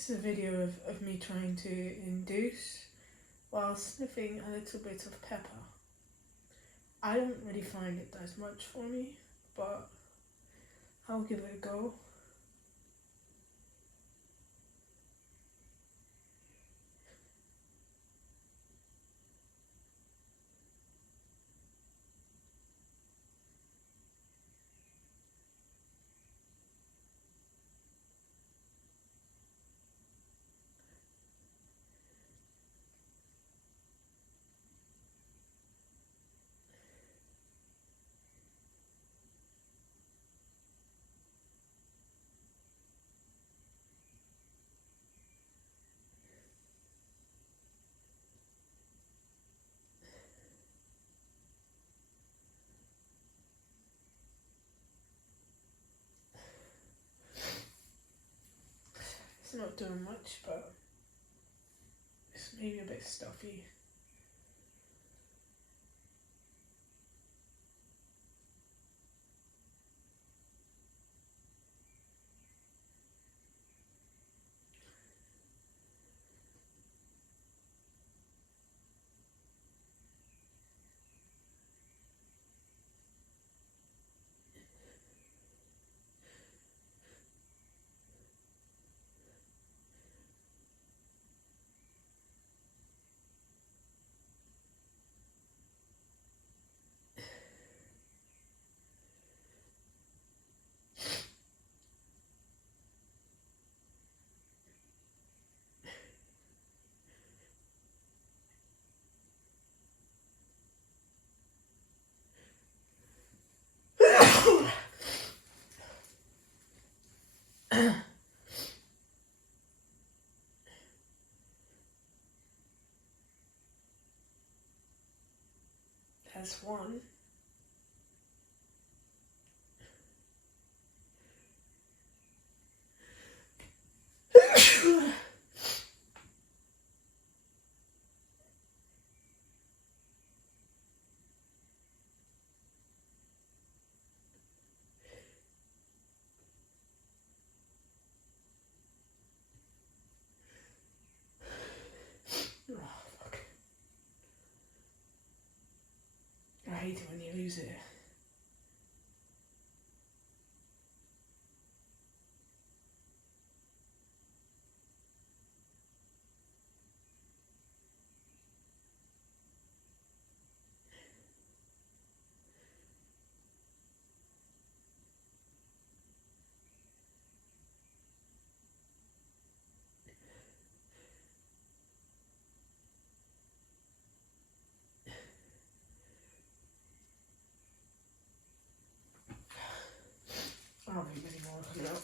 This is a video of me trying to induce while sniffing a little bit of pepper. I don't really find it does much for me, but I'll give it a go. It's not doing much, but it's maybe a bit stuffy. That's one. I hate it when you lose it. I don't think any more coming out.